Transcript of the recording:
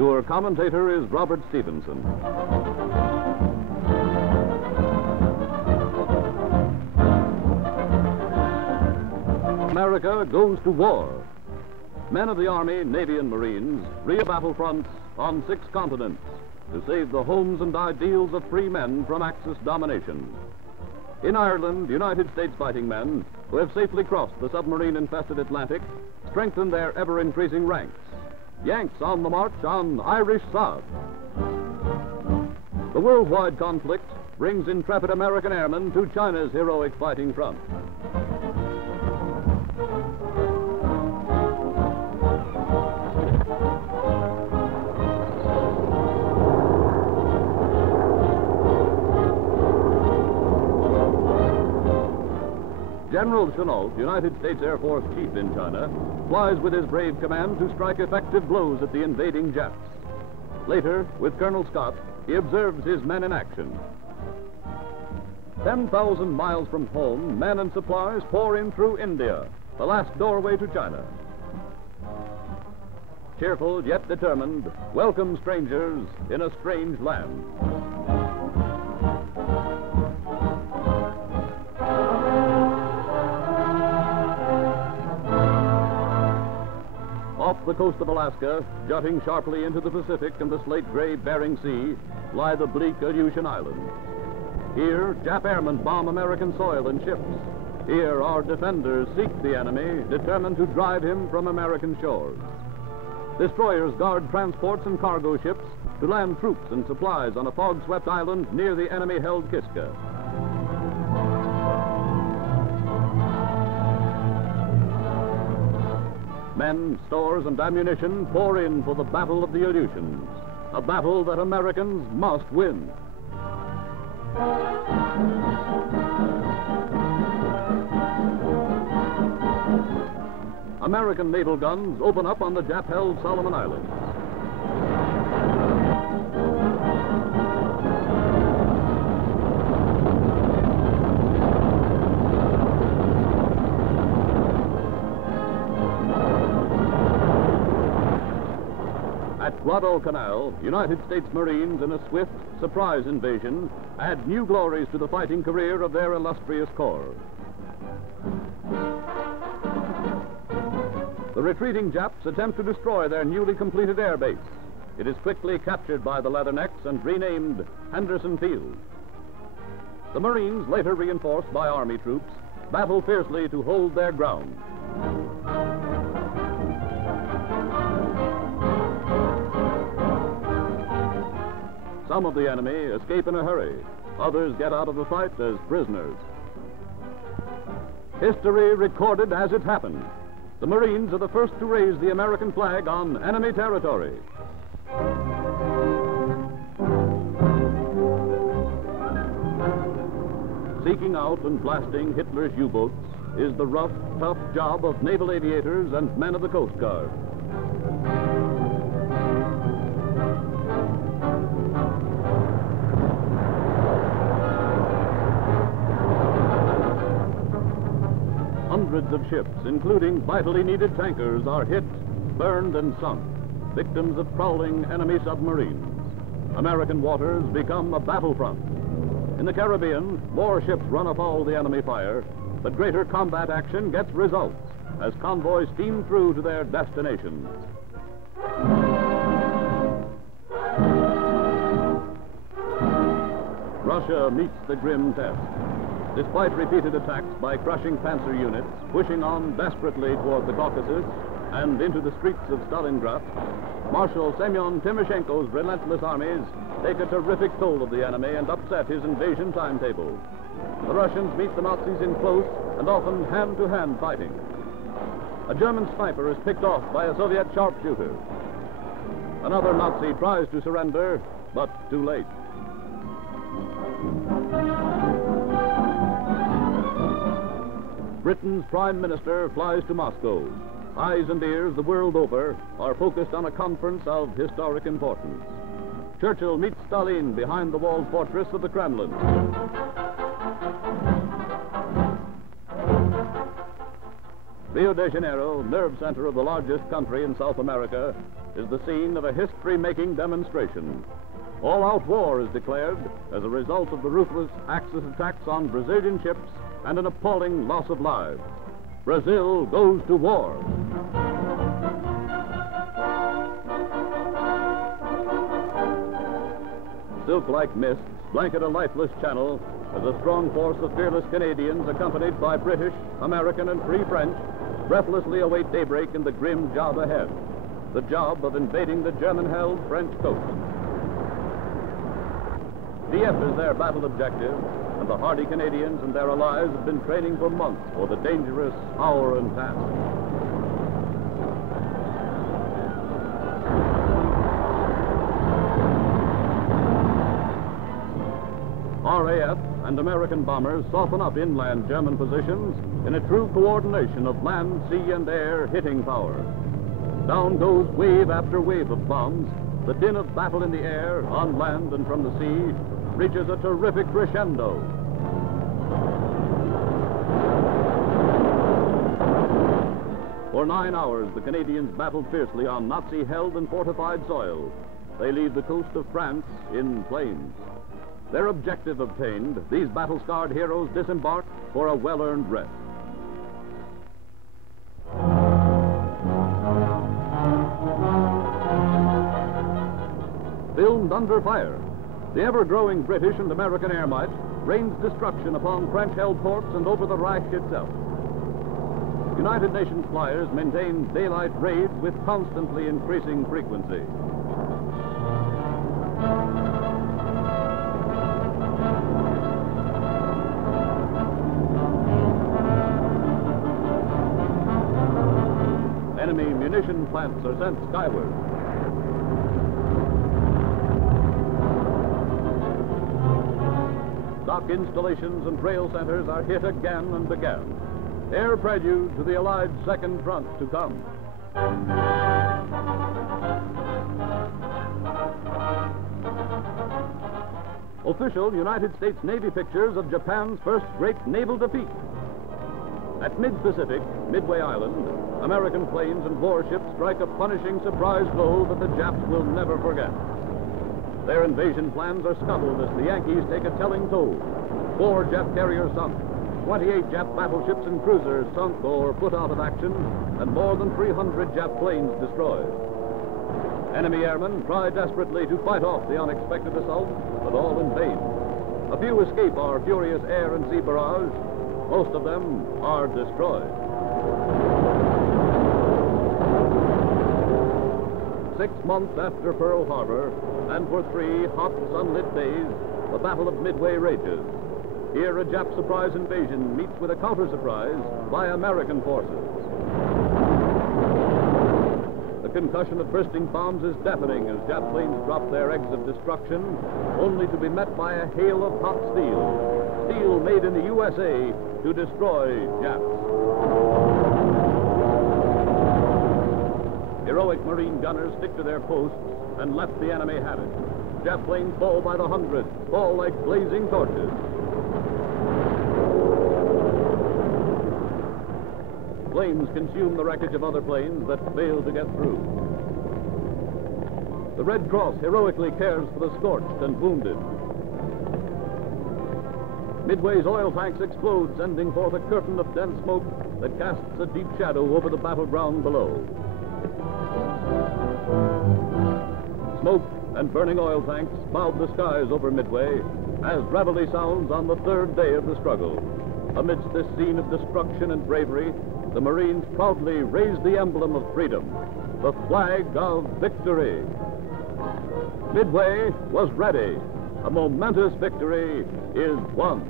Your commentator is Robert Stevenson. America goes to war. Men of the Army, Navy, and Marines rear battlefronts on 6 continents to save the homes and ideals of free men from Axis domination. In Ireland, United States fighting men who have safely crossed the submarine-infested Atlantic strengthen their ever-increasing ranks. Yanks on the march on Irish sod. The worldwide conflict brings intrepid American airmen to China's heroic fighting front. General Chennault, United States Air Force chief in China, flies with his brave command to strike effective blows at the invading Japs. Later, with Colonel Scott, he observes his men in action. 10,000 miles from home, men and supplies pour in through India, the last doorway to China. Cheerful yet determined, welcome strangers in a strange land. Off the coast of Alaska, jutting sharply into the Pacific and the slate-gray Bering Sea, lie the bleak Aleutian Islands. Here, Jap airmen bomb American soil and ships. Here, our defenders seek the enemy, determined to drive him from American shores. Destroyers guard transports and cargo ships to land troops and supplies on a fog-swept island near the enemy-held Kiska. Men, stores, and ammunition pour in for the Battle of the Aleutians, a battle that Americans must win. American naval guns open up on the Jap-held Solomon Islands. At Guadalcanal, United States Marines in a swift, surprise invasion add new glories to the fighting career of their illustrious corps. The retreating Japs attempt to destroy their newly completed air base. It is quickly captured by the Leathernecks and renamed Henderson Field. The Marines, later reinforced by Army troops, battle fiercely to hold their ground. Some of the enemy escape in a hurry. Others get out of the fight as prisoners. History recorded as it happened. The Marines are the first to raise the American flag on enemy territory. Seeking out and blasting Hitler's U-boats is the rough, tough job of naval aviators and men of the Coast Guard. Hundreds of ships, including vitally needed tankers, are hit, burned, and sunk, victims of prowling enemy submarines. American waters become a battlefront. In the Caribbean, more ships run afoul the enemy fire, but greater combat action gets results as convoys steam through to their destinations. Russia meets the grim test. Despite repeated attacks by crushing Panzer units, pushing on desperately toward the Caucasus and into the streets of Stalingrad, Marshal Semyon Timoshenko's relentless armies take a terrific toll of the enemy and upset his invasion timetable. The Russians meet the Nazis in close and often hand-to-hand fighting. A German sniper is picked off by a Soviet sharpshooter. Another Nazi tries to surrender, but too late. Britain's Prime Minister flies to Moscow. Eyes and ears the world over are focused on a conference of historic importance. Churchill meets Stalin behind the walled fortress of the Kremlin. Rio de Janeiro, nerve center of the largest country in South America, is the scene of a history-making demonstration. All-out war is declared as a result of the ruthless Axis attacks on Brazilian ships and an appalling loss of lives. Brazil goes to war. Silk-like mists blanket a lifeless channel as a strong force of fearless Canadians, accompanied by British, American, and Free French, breathlessly await daybreak in the grim job ahead, the job of invading the German-held French coast. Dieppe is their battle objective, and the hardy Canadians and their allies have been training for months for the dangerous hour and task. RAF and American bombers soften up inland German positions in a true coordination of land, sea, and air hitting power. Down goes wave after wave of bombs. The din of battle in the air, on land, and from the sea reaches a terrific crescendo. For 9 hours, the Canadians battled fiercely on Nazi-held and fortified soil. They leave the coast of France in flames. Their objective obtained, these battle-scarred heroes disembark for a well-earned rest. Filmed under fire, the ever-growing British and American air might rains destruction upon French-held ports and over the Reich itself. United Nations flyers maintain daylight raids with constantly increasing frequency. Enemy munition plants are sent skyward. Dock installations and rail centers are hit again and again. Air prelude to the Allied Second Front to come. Official United States Navy pictures of Japan's first great naval defeat. At mid-Pacific, Midway Island, American planes and warships strike a punishing surprise blow that the Japs will never forget. Their invasion plans are scuttled as the Yankees take a telling toll. 4 Jap carriers sunk, 28 Jap battleships and cruisers sunk or put out of action, and more than 300 Jap planes destroyed. Enemy airmen try desperately to fight off the unexpected assault, but all in vain. A few escape our furious air and sea barrage. Most of them are destroyed. 6 months after Pearl Harbor, and for 3 hot, sunlit days, the Battle of Midway rages. Here, a Jap surprise invasion meets with a counter-surprise by American forces. The concussion of bursting bombs is deafening as Jap planes drop their eggs of destruction, only to be met by a hail of hot steel. Steel made in the USA to destroy Japs. Heroic Marine gunners stick to their posts and let the enemy have it. Jap planes fall by the hundreds, fall like blazing torches. Flames consume the wreckage of other planes that fail to get through. The Red Cross heroically cares for the scorched and wounded. Midway's oil tanks explode, sending forth a curtain of dense smoke that casts a deep shadow over the battleground below. Smoke and burning oil tanks cloud the skies over Midway as reveille sounds on the 3rd day of the struggle. Amidst this scene of destruction and bravery, the Marines proudly raised the emblem of freedom, the flag of victory. Midway was ready. A momentous victory is won.